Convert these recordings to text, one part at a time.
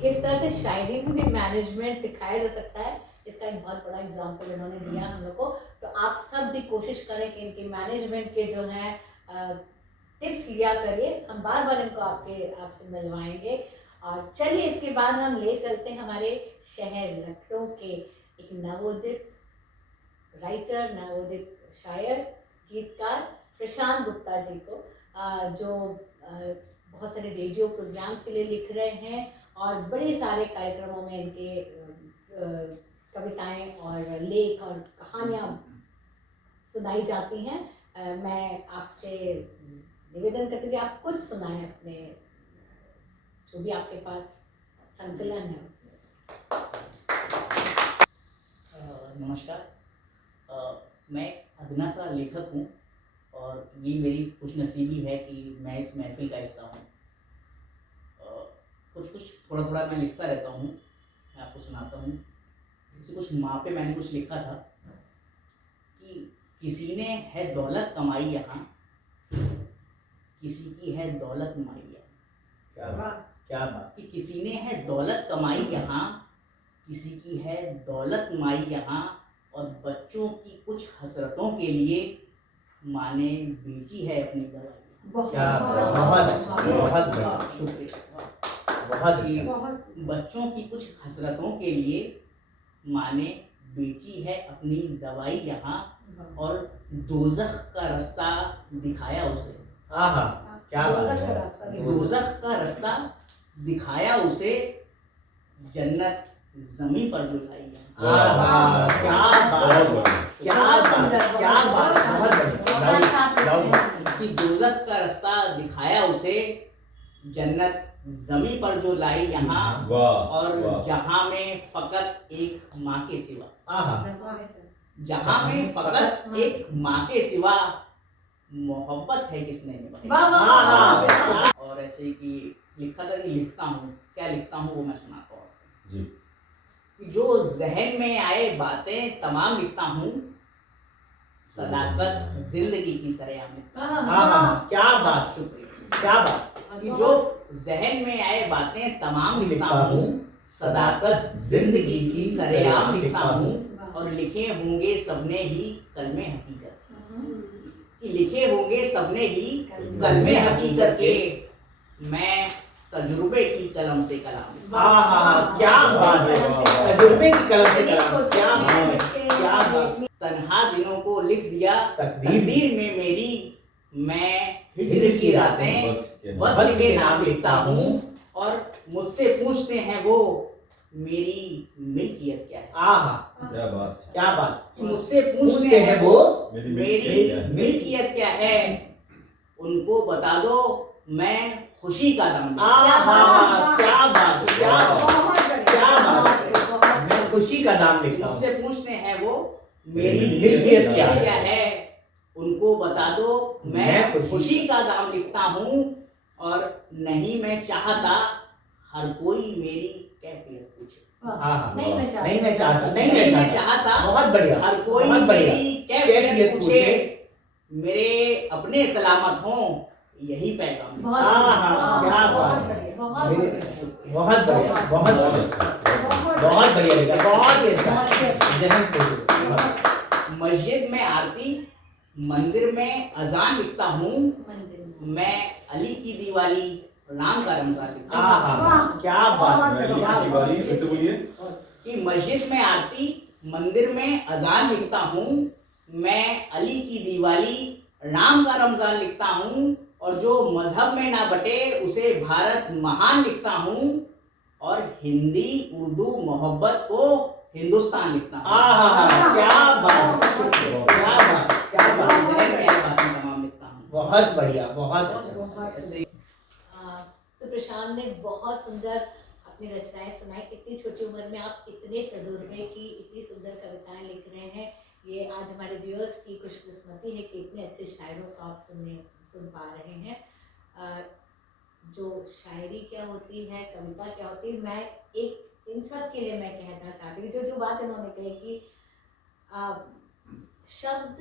किस तरह से शायरी में भी मैनेजमेंट सिखाया जा सकता है, इसका एक बहुत बड़ा एग्जाम्पल इन्होंने दिया हम लोग को। तो आप सब भी कोशिश करें कि इनके मैनेजमेंट के जो हैं टिप्स लिया करिए। हम बार बार इनको आपसे मिलवाएंगे। और चलिए इसके बाद हम ले चलते हैं हमारे शहर लखनऊ के एक नवोदित राइटर, नवोदित शायर, गीतकार प्रशांत गुप्ता जी को, जो बहुत सारे रेडियो प्रोग्राम्स के लिए लिख रहे हैं और बड़े सारे कार्यक्रमों में इनके कविताएं और लेख और कहानियाँ सुनाई जाती हैं। मैं आपसे निवेदन करती हूँ कि आप कुछ सुनाएं अपने, जो भी आपके पास संकलन है उसमें। नमस्कार, मैं अदना सा लेखक हूँ और ये मेरी खुशनसीबी है कि मैं इस महफिल का हिस्सा हूँ। कुछ थोड़ा थोड़ा मैं लिखता रहता हूँ, मैं आपको सुनाता हूँ। जैसे कुछ माँ पे मैंने कुछ लिखा था कि किसी ने है दौलत कमाई यहाँ, किसी की है दौलत कमाई यहाँ। क्या बात कि किसी ने है दौलत कमाई यहाँ, किसी की है दौलत कमाई यहाँ, और बच्चों की कुछ हसरतों के लिए माँ ने बेची है अपनी दवाई। बहुत शुक्रिया। बच्चों की कुछ हसरतों के लिए माँ ने बेची है अपनी दवाई यहाँ, और दोज़ख का रास्ता दिखाया उसे। क्या दोज़ख का रास्ता दिखाया उसे, जन्नत जमी पर जो लाई है। कि दोज़ख का रास्ता दिखाया उसे, जन्नत जमी पर जो लाई यहाँ, और जहाँ में फकत एक माँ के सिवा, जहाँ में फकत एक माँ के सिवा मोहब्बत है किसने निभाई। और ऐसे कि लिखा था कि लिखता हूँ, क्या लिखता हूँ वो मैं सुनाता हूँ। जो जहन में आए बातें तमाम लिखता हूँ, सदाकत जिंदगी की सरेआम लिखता। क्या बात, शुक्रिया। क्या बात कि जो जहन में आए बातें तमाम लिखता हूँ, सदाकत जिंदगी की सरेआम लिखता हूँ, और लिखे होंगे सबने ही कलमे हकीकत, कि लिखे होंगे सबने ही कलमे हकीकत के, मैं तजुर्बे की कलम से कलाम। क्या बात है, तजुर्बे की कलम से कलाम। क्या बात। तन्हा दिनों को लिख दिया तकदीर में मेरी, मैं हिज्र की रातें वस्ल के नाम लिखता हूँ, और मुझसे पूछते हैं वो मेरी मिल्कियत क्या है। क्या बात, क्या बात कि मुझसे पूछते हैं वो मेरी मिल्कियत क्या है, उनको बता दो मैं खुशी का दाम। क्या बात, क्या बात, मैं खुशी का दाम लिखता हूँ। मुझसे पूछते हैं वो मेरी मिल्कियत क्या है, उनको बता दो मैं खुशी का दाम लिखता हूँ, और नहीं मैं चाहता हर कोई मेरी कैफियत पूछे। नहीं मैं चाहता बहुत बढ़िया, हर कोई मेरी कैफियत पूछे, मेरे अपने सलामत हों यही पैगाम। क्या बात, बहुत बढ़िया, बहुत बढ़िया लगा, बहुत अच्छा। मस्जिद में आरती, मंदिर में अजान लिखता हूँ, मैं अली की दिवाली राम का रमजान लिखता हूँ। क्या बात, दिवाली फिर से बोलिए। कि मस्जिद में आरती, मंदिर में अजान लिखता हूँ, मैं अली की दिवाली राम का रमजान लिखता हूँ, और जो मजहब में ना बटे उसे भारत महान लिखता हूँ, और हिंदी उर्दू मोहब्बत को हिंदुस्तान लिखता हूँ। क्या बात, क्या बात, क्या बात, तमाम लिखता हूँ। बहुत बढ़िया, बहुत अच्छा। तो प्रशांत ने बहुत सुंदर अपनी रचनाएं सुनाई। इतनी छोटी उम्र में आप इतने तजुर्बे की इतनी सुंदर कविताएं लिख रहे हैं। ये आज हमारे व्यूअर्स की खुशकिस्मती है कि इतने अच्छे शायरों को आप सुन पा रहे हैं। जो शायरी क्या होती है, कविता क्या होती है, मैं एक इन सब के लिए मैं कहना चाहती हूँ, जो बात इन्होंने कही कि शब्द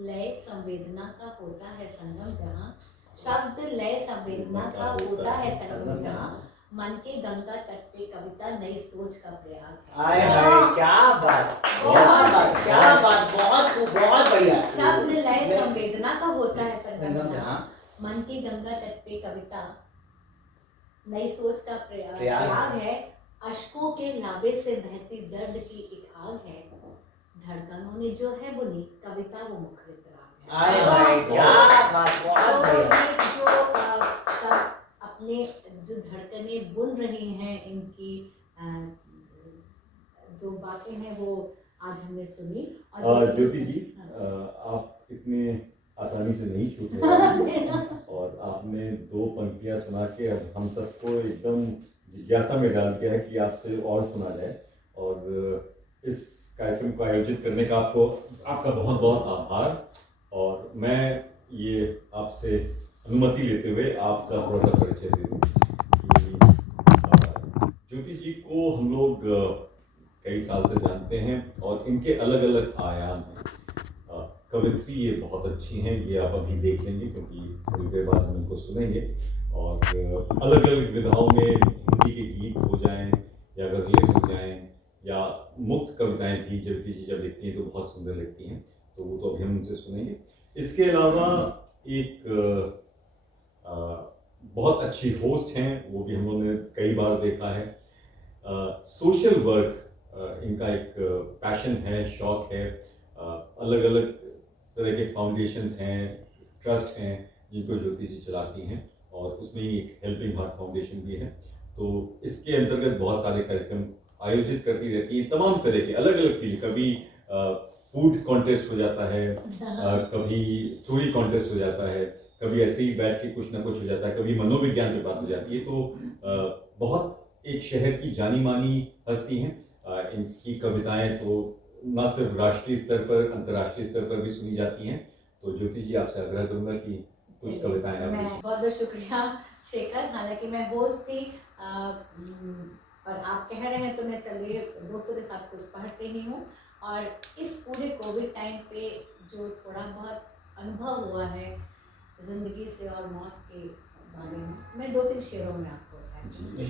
लय संवेदना का होता है संगम जहाँ, शब्द लय संवेदना का होता है संगम जहाँ, मन के गंगा तट पे कविता नई सोच का प्रयाग है। हाय हाय, क्या बात, क्या बात, क्या बात, बहुत बढ़िया। शब्द लय संवेदना का होता है संगम, संगम। हाँ। मन के गंगा तट पे कविता नई सोच का प्रयाग प्रयाग है। अश्कों के लाबे से बहती दर्द की एक आग है। धड़कनों ने जो है बुनी कविता वो मुखरित राग है। हाय हाय, क्या बात, बहुत तो बढ़िया। ये जो सब अपने जो धड़कनें बुन रही हैं, इनकी जो बातें हैं वो आज हमने सुनी। और ज्योति जी, आप इतने आसानी से नहीं छूटने वाली और आपने 2 पंक्तियां सुना के अब हम सबको एकदम जिज्ञासा में डाल दिया है कि आपसे और सुना जाए। और इस कार्यक्रम को आयोजित करने का आपका बहुत बहुत आभार। और मैं ये आपसे अनुमति लेते हुए आपका थोड़ा सा परिचय दे दूँ कि ज्योति जी को हम लोग कई साल से जानते हैं और इनके अलग अलग आयाम हैं। कवित्री ये बहुत अच्छी हैं, ये आप अभी देख लेंगे क्योंकि थोड़ी देर बाद हम इनको सुनेंगे। और अलग अलग विधाओं में हिंदी के गीत हो जाएं या गज़लें हो जाएं या मुक्त कविताएं भी ज्योति जी जब लिखती हैं तो बहुत सुंदर लिखती हैं, तो वो तो अभी हम उनसे सुनेंगे। इसके अलावा एक बहुत अच्छी होस्ट हैं, वो भी हम लोगों ने कई बार देखा है। सोशल वर्क इनका एक पैशन है, शौक है। अलग अलग तरह के फाउंडेशंस हैं, ट्रस्ट हैं जिनको ज्योति जी चलाती हैं और उसमें ही एक हेल्पिंग हार्ट फाउंडेशन भी है। तो इसके अंतर्गत बहुत सारे कार्यक्रम आयोजित करती रहती है, तमाम तरह के अलग अलग फील्ड। कभी फूड कॉन्टेस्ट हो जाता है, कभी स्टोरी कॉन्टेस्ट हो जाता है, कभी ऐसे ही बैठ के कुछ ना कुछ हो जाता है, कभी मनोविज्ञान पे बात हो जाती है। तो बहुत एक शहर की जानी मानी हस्ती हैं। इनकी कविताएं तो न सिर्फ राष्ट्रीय स्तर पर, अंतर्राष्ट्रीय स्तर पर भी सुनी जाती हैं। तो ज्योति जी, आपसे आग्रह करूंगा कि कुछ कविताएं आप। बहुत बहुत शुक्रिया शेखर। हालांकि मैं होस्ट थी और आप कह रहे हैं तो मैं चलिए दोस्तों के साथ कुछ पढ़ती ही हूँ। और इस पूरे कोविड टाइम पे जो थोड़ा बहुत अनुभव हुआ है ज़िंदगी से और मौत के बारे में, मैं 2-3 शेरों में आपको बताऊँगी।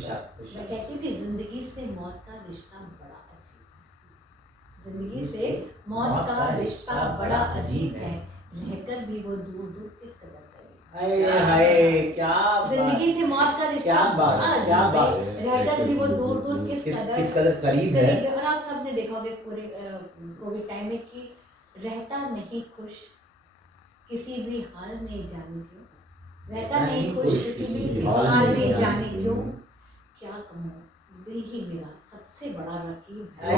मैं कहती हूँ कि ज़िंदगी से मौत का रिश्ता बड़ा अजीब है। ज़िंदगी से मौत का रिश्ता बड़ा अजीब है, रहकर भी वो दूर दूर किस कदर करीब। हाय हाय, क्या जिंदगी से मौत का रिश्ता क्या बात, क्या बात, रहकर भी वो दूर दूर किस कदर करीब है। और आप सबने देखा होगा इस पूरे कोविड टाइम में कि रहता नहीं खुश किसी भी हाल में जाने क्यों, रहता नहीं खुश किसी भी हाल में जाने क्यों, क्या कहूँ दिल ही मेरा सबसे बड़ा रकीब है।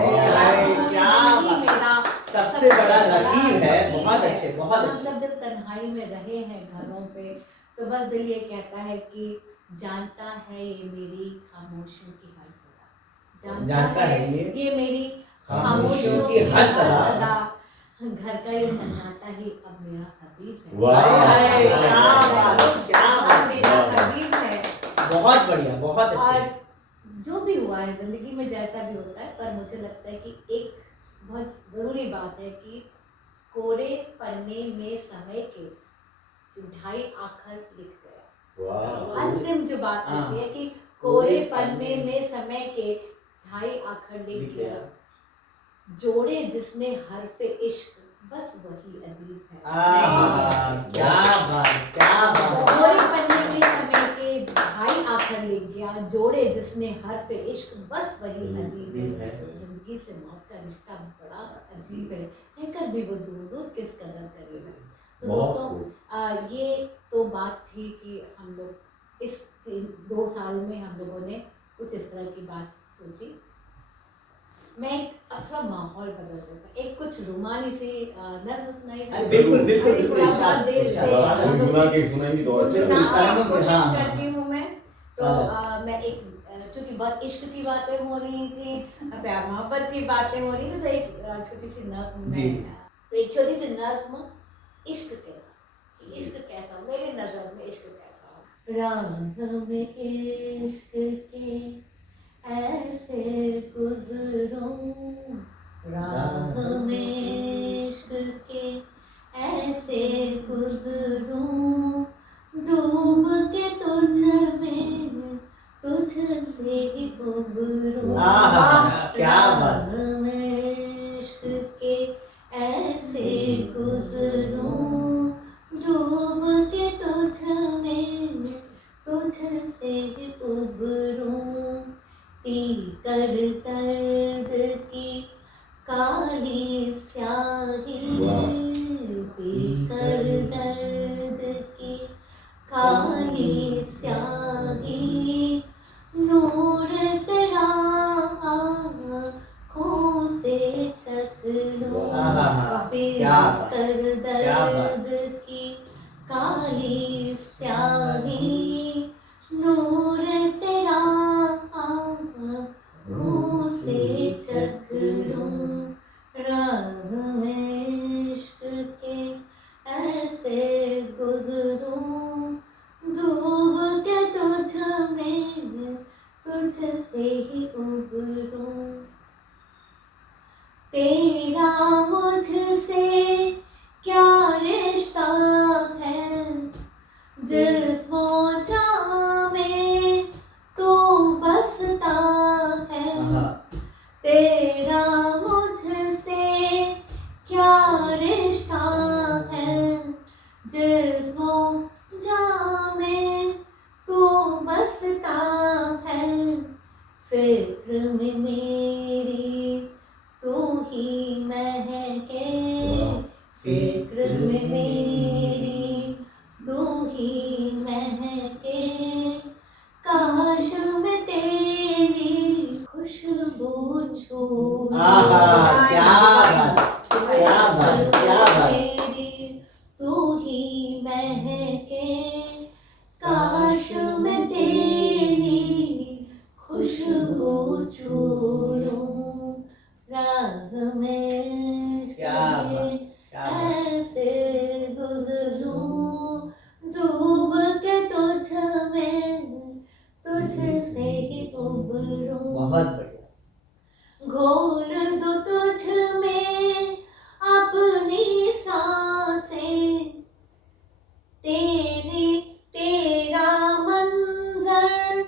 क्या मेरा सबसे बड़ा रकीब है। बहुत अच्छे, बहुत हम अच्छे। सब जब तन्हाई में रहे हैं घरों पे, तो बस दिल ये कहता है कि जानता है ये मेरी खामोशियों की हर सदा, जानता है ये मेरी खामोशियों की हर सदा। घर का ये सन्नाटा ही अब मेरा हबीब है। वाह, क्या बात, क्या बात, मेरा हबीब है। बहुत बढ़िया, बहुत अच्छे। और जो भी हुआ है ज़िंदगी में, जैसा भी होता है, पर मुझे लगता है कि एक बहुत ज़रूरी बात है कि कोरे पन्ने में समय के जो 2.5 आखर लिख गया। अंतिम जो बात होती है कि कोरे पन्ने में समय के 2.5 आखर लिख गया, जोड़े जिसने हर्फ़े इश्क बस वही अदीब है। क्या बात, क्या बात। कोरे पन्ने में समय के 2.5 आखर लिख गया, जोड़े जिसने हर्फ़े इश्क बस वही अदीब है। जिंदगी से मौत का रिश्ता बड़ा अजीब है, रहकर भी वो दूर दूर किस कदर करीब है। तो दोस्तों, ये तो बात थी कि हम लोग इस 2 साल में हम लोगों ने कुछ इस तरह की बात सोची। मैं एक थोड़ा माहौल बदल देता, एक कुछ रुमानी सी नज़्म सुनाई। बिल्कुल बिल्कुल बिल्कुल, बहुत देर से गुनगुना के सुनाएंगी तो कोशिश करती हूँ मैं। तो मैं एक, चूँकि बहुत इश्क की बातें हो रही थी, प्यार मोहब्बत की बातें हो रही थी, तो एक छोटी सी नज़्म में, तो एक छोटी सी नज़्म इश्क के, इश्क कैसा मेरी नज़र में इश्क कैसा हो। राह में इश्क के ऐसे गुज़रूं, राह में इश्क के ऐसे गुज़रूं, डूब के तुझ में तुझसे काली स्याही वाह। पीकर दर्द की, काली स्याही नूर तेरा आँखों से चख लो, क्या बात, पीकर क्या बात। दर्द की काली स्याही नूर तेरा आँखों से चख लूं, राह में इश्क के ऐसे गुजरूं, डूब के तुझ में तुझसे ही उबरूं, तेरा मुझसे क्या रिश्ता है, जिस्मों जाँ में तू बसता है, तेरा मुझसे क्या रिश्ता है, जिस्मों जाँ में तू बसता है, फिक्र में मेरी तू ही महके, फिक्र में मेरी तू ही महके, काश मैं तेरी खुशबू छू क्या बात, क्या बात, क्या बात। मेरी तू ही महके, काश मैं तेरी खुशबू छू लूं, राह में क्या बात, क्या बात। ऐसे गुजरूं, डूब के तुझ में तुझसे ही उबरूं, बहुत बढ़िया। घोल दो तुझ में अपनी सांसें, तेरा मंजर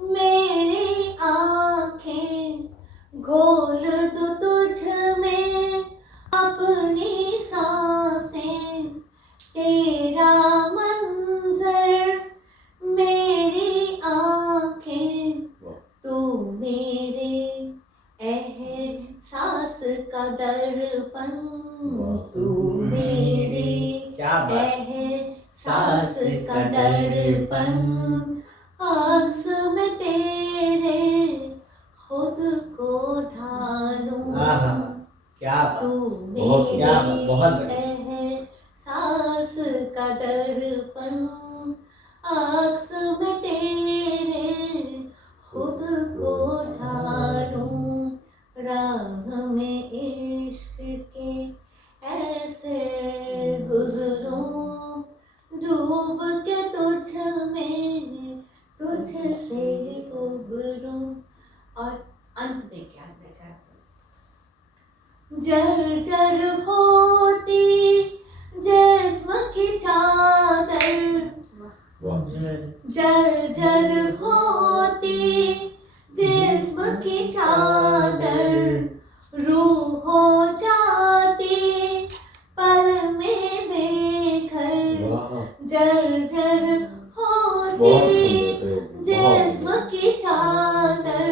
मेरी आँखें, घोल दो तुझ में अपनी सांसें, तेरा मंजर मेरी आँखें, तू मेरे एहसास का दर्पण, तू मेरे क्या बात। एहसास का दर्पण, अक्स में तेरे खुद को ढालूं, क्या बात। तू बहुत क्या बात, मेरे बहुत बढ़िया। एहसास का दर्पण, अक्स में तेरे खुद को ढालूं, राह में इश्क के ऐसे गुजरूं, डूब के तुझ में तुझसे ही उबरूं। और अंत में क्या कहना चाहती हूँ, जर्जर होती जिस्म की चादर, जर्जर होती जिस्म की चादर, रूह हो जाती पल में बेघर, जर्जर होती जिस्म की चादर,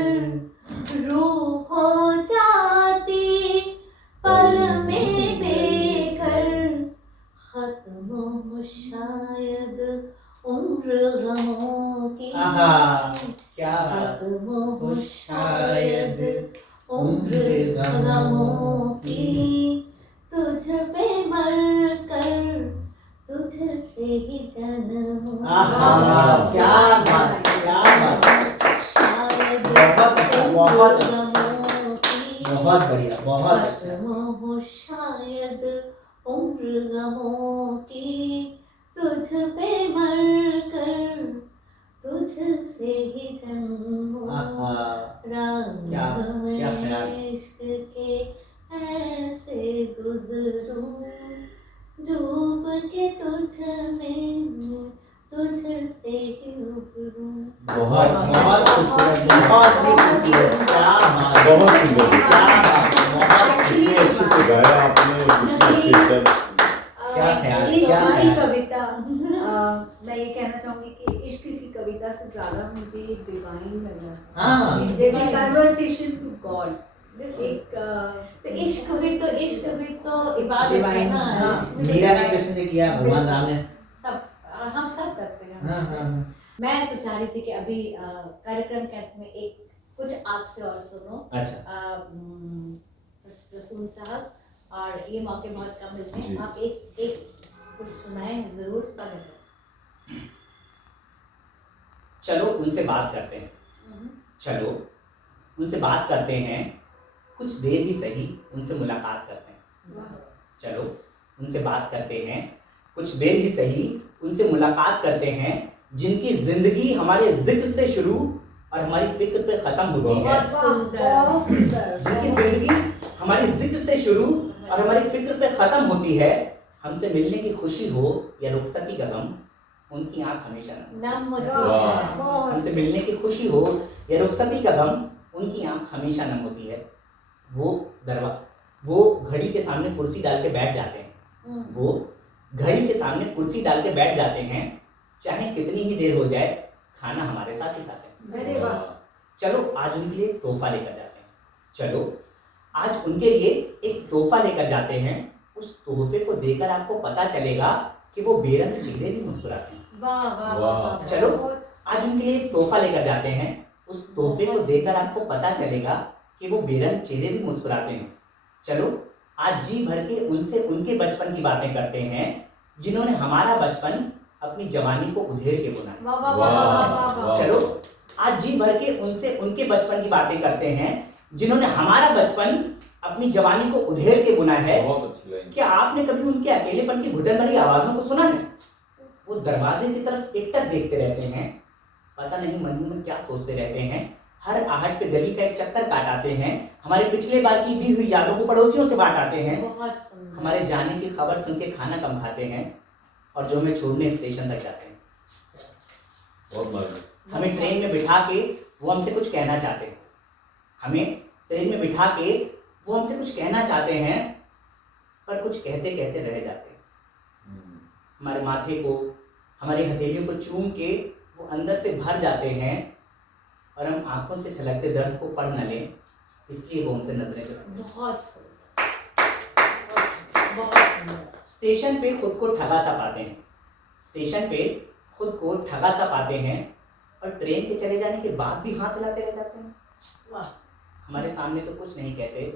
रूह हो जाती पल में बेघर, खत्म हो शायद उम्र गमों की, क्या बात। खत्म हो शायद उम्र गमों की, तुझ पे मर कर तुझसे ही जन्म, क्या बात, क्या बात। शायद बहुत अच्छा, बहुत अच्छा। गमों की, बहुत बढ़िया, बहुत अच्छा। खत्म हो शायद उम्र गमों की, तुझ पे मर कर तुझसे ही जन्मों, क्या राह ख्याल। में इश्क के ऐसे गुजरूं, डूब के तुझ में तुझसे ही उबरूं। बहुत बहुत खूबसूरत, बहुत ही खूबसूरत। क्या बात, बहुत सुंदर। क्या बात, बहुत इतने अच्छे से गाया आपने, इतने अच्छे शब्द। क्या ख्याल, इश्क क्या की ख्याल। कविता, मैं ये कहना चाहूंगी कि इश्क की कविता से ज्यादा मुझे डिवाइन लगा, हाँ। जैसे कन्वर्सेशन टू गॉड, एक तो इश्क भी तो इबादत है ना। हाँ, इश्क भी तो मीरा ने इबादत कृष्ण से किया, भगवान राम ने। सब हम सब करते हैं। हाँ हाँ हाँ। मैं तो चाह रही थी कि अभी कार्यक्रम के अंत में एक कुछ आपसे और सुनो। अच्छा। रसूल साहब, और ये मौके बहुत कम मिलते जी। हैं, आप एक कुछ सुनाएं जरूर सुनाएं। चलो उनसे बात करते हैं, चलो उनसे बात करते हैं, कुछ देर ही सही उनसे मुलाकात करते हैं। चलो उनसे बात करते हैं, कुछ देर ही सही उनसे मुलाकात करते हैं, जिनकी जिंदगी हमारे जिक्र से शुरू और हमारी फिक्र पे खत्म होती है। बहुत सुंदर। जिनकी जिंदगी हमारी जिक्र से शुरू और हमारी फिक्र पे खत्म होती है, हमसे मिलने की खुशी हो या रुखसती का गम, उनकी आंख हमेशा नम होती वाह। है। हमसे मिलने की खुशी हो या रुखसती का गम, उनकी आंख हमेशा नम होती है। वो घड़ी के सामने कुर्सी डाल के बैठ जाते हैं। वो घड़ी के सामने कुर्सी डाल के बैठ जाते हैं, चाहे कितनी ही देर हो जाए, खाना हमारे साथ ही खाते हैं। अरे वाह। चलो आज उनके लिए तोहफा लेकर जाते हैं। चलो आज उनके लिए एक तोहफा लेकर जाते हैं। उस तोहफे को देकर आपको पता चलेगा कि वो बेरंग चेहरे भी मुस्कुराते हैं। वाह वाह वाह। वाह। चलो आज उनके लिए एक तोहफा लेकर जाते हैं। उस तोहफे को देकर आपको पता चलेगा कि वो बेरंग चेहरे भी मुस्कुराते हैं। चलो आज जी भर के उनसे उनके बचपन की बातें करते हैं, जिन्होंने हमारा बचपन अपनी जवानी को उधेड़ के बुना। वाह वाह वाह वाह वाह। चलो आज जी भर के उनसे उनके बचपन की बातें करते हैं, जिन्होंने हमारा बचपन अपनी जवानी को उधेड़ के बुना है। बहुत अच्छी लाइन। क्या आपने कभी उनके अकेलेपन की घुटन भरी आवाजों को सुना है? वो दरवाजे की तरफ एकटक देखते रहते हैं, पता नहीं मन ही मन क्या सोचते रहते हैं। हर आहट पे गली का एक चक्कर काटाते हैं, हमारे पिछले बार की दी हुई यादों को पड़ोसियों से बांट आते हैं। बहुत सुंदर। हमारे जाने की खबर सुन के खाना कम खाते हैं, और जो हमें छोड़ने स्टेशन तक जाते हैं। बहुत मजा। हमें ट्रेन में बिठा के वो हमसे कुछ कहना चाहते हैं। हमें ट्रेन में बिठा के वो हमसे कुछ कहना चाहते हैं, पर कुछ कहते कहते रह जाते हैं। हमारे माथे को, हमारी हथेलियों को चूम के वो अंदर से भर जाते हैं, और हम आंखों से छलकते दर्द को पढ़ न लें, इसलिए वो हमसे नजरें चुराते हैं। बहुत सुंदर। बहुत सुंदर। स्टेशन पे खुद को ठगा सा पाते हैं। स्टेशन पे खुद को ठगा सा पाते हैं, और ट्रेन के चले जाने के बाद भी हाथ हिलाते रह जाते हैं। वाह। हमारे सामने तो कुछ नहीं कहते,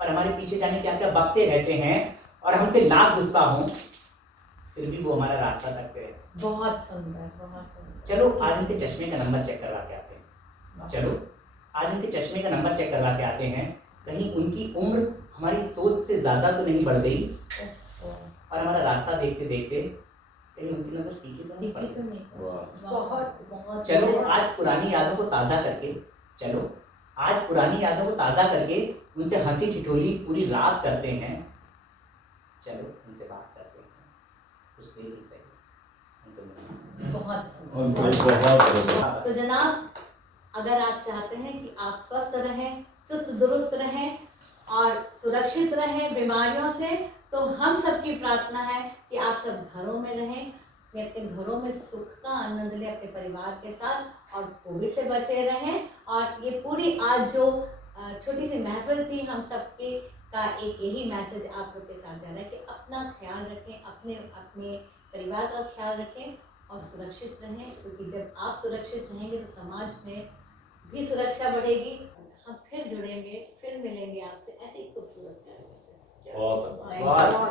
पर हमारे पीछे जाने क्या क्या बकते रहते हैं, और हमसे लाख गुस्सा हो, फिर भी वो हमारा रास्ता तकते रहते हैं। बहुत सुंदर। बहुत सुंदर। चलो आज उनके चश्मे का नंबर चेक करवा के आते हैं। चलो आज उनके चश्मे का नंबर चेक करवा के आते हैं, कहीं उनकी उम्र हमारी सोच से ज़्यादा तो नहीं बढ़ गई, और हमारा रास्ता देखते देखते कहीं उनकी नज़र फीकी तो नहीं पड़ तो गई। नहीं। वाह। बहुत बहुत। चलो आज पुरानी यादों को ताज़ा करके, चलो आज पुरानी यादों को ताज़ा करके उनसे हंसी ठिठोली पूरी रात करते हैं। चलो उनसे बात करते हैं, कुछ देर ही सही उनसे मिलना। बहुत और सुंदर। बहुत तो जनाब, अगर आप चाहते हैं कि आप स्वस्थ रहें, चुस्त दुरुस्त रहें और सुरक्षित रहें बीमारियों से, तो हम सबकी प्रार्थना है कि आप सब घरों में रहें, अपने घरों में सुख का आनंद लें अपने परिवार के साथ, और कोविड से बचे रहें। और ये पूरी आज जो छोटी सी महफिल थी, हम सबके का एक यही मैसेज आप लोग के साथ जा रहा है कि अपना ख्याल रखें, अपने अपने परिवार का ख्याल रखें और सुरक्षित रहें, क्योंकि जब आप सुरक्षित रहेंगे तो समाज में भी सुरक्षा बढ़ेगी। हम फिर जुड़ेंगे, फिर मिलेंगे आपसे ऐसी खूबसूरत बहुत बहुत